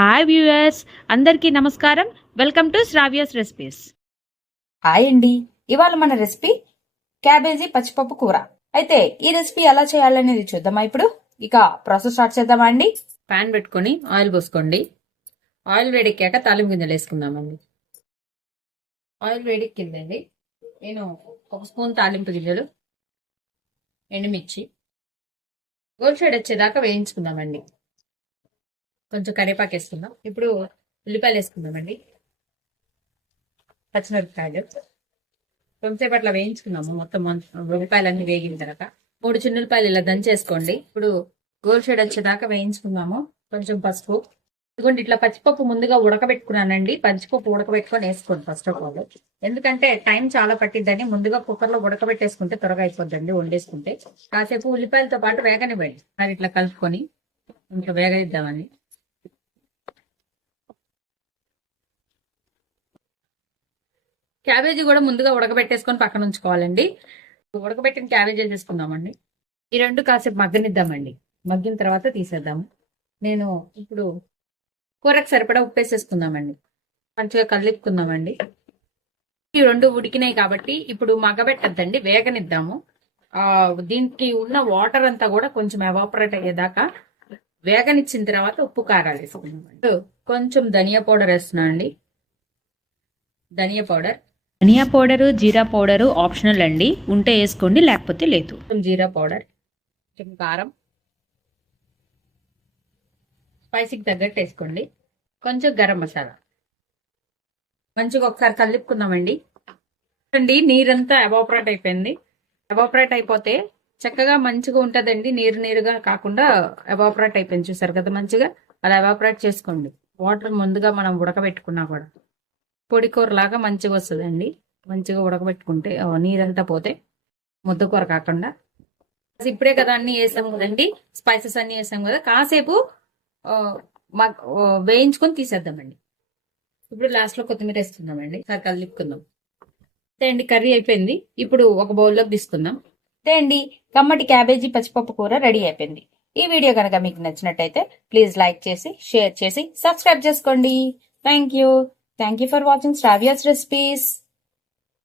Hi viewers అందరికీ నమస్కారం. Welcome to Shravyas recipes hi అండి ఇవాళ మన రెసిపీ క్యాబేజీ పచ్చిపప్పు కూర. అయితే ఈ రెసిపీ ఎలా చేయాలనేది చూద్దామా ఇప్పుడు? ఇక ప్రాసెస్ స్టార్ట్ చేద్దామా అండి పాన్ పెట్టుకొని ఆయిల్ పోసుకోండి. ఆయిల్ వేడెక్కాక తాలింపు గింజలు వేసుకుందామండి. ఆయిల్ వేడెక్కిందండి. నేను ఒక స్పూన్ తాలింపు గింజలు ఎండుమిర్చి గోల్డ్ షేడ్ వచ్చేదాకా వేయించుకుందామండి. కొంచెం కరివేపాకు వేసుకుందాం. ఇప్పుడు ఉల్లిపాయలు వేసుకుందామండి. పచ్చిమిరపకాయలు. కొంచెంసేపు అట్లా వేయించుకుందాము. మొత్తం ఉల్లిపాయలన్నీ వేగిన తర్వాత. మూడు చిన్నులపాయలు ఇలా దంచేసుకోండి ఇప్పుడు గోల్ షేడ్ వచ్చేదాకా వేయించుకుందాము. కొంచెం పసుపు. ఇదిగోండి ఇట్లా పచ్చిపప్పు ముందుగా ఉడకబెట్టుకున్నానండి. పచ్చిపప్పు ఉడకబెట్టుకొని వేసుకోండి ఫస్ట్ ఆఫ్ ఆల్ ఎందుకంటే టైం చాలా పట్టిద్దని ముందుగా కుక్కర్లో ఉడకబెట్టేసుకుంటే త్వరగా అయిపోద్దండి వండేసుకుంటే. కాసేపు ఉల్లిపాయలతో పాటు వేగనివ్వండి. మరి ఇట్లా కలుపుకొని ఇంకా వేగనిద్దామని క్యాబేజీ కూడా ముందుగా ఉడకబెట్టేసుకొని పక్కన ఉంచుకోవాలండి. ఉడకబెట్టిన క్యాబేజీ తీసుకుందామండి ఈ రెండు కాసేపు మగ్గనిద్దామండి. మగ్గిన తర్వాత తీసేద్దాము. నేను ఇప్పుడు కూరకు సరిపడా ఉప్పు వేసేసుకుందామండి. మంచిగా కలిపుకుందామండి ఈ రెండు ఉడికినాయి కాబట్టి ఇప్పుడు మగ్గబెట్టద్దండి వేగనిద్దాము. ఆ దీనికి ఉన్న వాటర్ అంతా కూడా కొంచెం ఎవాపరేట్ అయ్యేదాకా వేగనిచ్చిన తర్వాత ఉప్పు కారాలు వేసుకుందాం కొంచెం ధనియా పౌడర్ వేస్తున్నాం అండి. ధనియా పౌడర్. ధనియా పౌడరు జీరా పౌడరు ఆప్షనల్ అండి. ఉంటే వేసుకోండి లేకపోతే లేదు. కొంచెం జీరా పౌడర్ కొంచెం కారం స్పైసీకి తగ్గట్టు వేసుకోండి. కొంచెం గరం మసాలా. మంచిగా ఒకసారి కలుపుకుందామండి. అండి నీరంతా ఎవాపరేట్ అయిపోయింది. ఎవాపరేట్ అయిపోతే చక్కగా మంచిగా ఉంటుందండి. నీరు నీరుగా కాకుండా ఎవాపరేట్ అయిపోయింది. చూసారు కదా మంచిగా? అలా ఎవాపరేట్ చేసుకోండి. వాటర్ ముందుగా మనం ఉడకబెట్టుకున్నా కూడా. పొడి కూర లాగా మంచిగా వస్తుందండి. మంచిగా ఉడకబెట్టుకుంటే నీరంతా పోతే ముద్ద కూర కాకుండా. ఇప్పుడే కదా అన్ని వేసాం కదండి. స్పైసెస్ అన్ని వేసాం కదా. కాసేపు ఆ, వేయించుకొని తీసేద్దామండి. ఇప్పుడు లాస్ట్లో కొత్తిమీర వేస్తున్నామండి సార్ నిప్పుకుందాం అంతే అండి కర్రీ అయిపోయింది. ఇప్పుడు ఒక బౌల్లోకి తీసుకుందాం. అంతే అండి కమ్మటి క్యాబేజీ పచ్చిపప్పు కూర రెడీ అయిపోయింది. ఈ వీడియో కనుక మీకు నచ్చినట్టయితే ప్లీజ్ లైక్ చేసి షేర్ చేసి సబ్స్క్రైబ్ చేసుకోండి. Thank you thank you for watching Shravyas recipes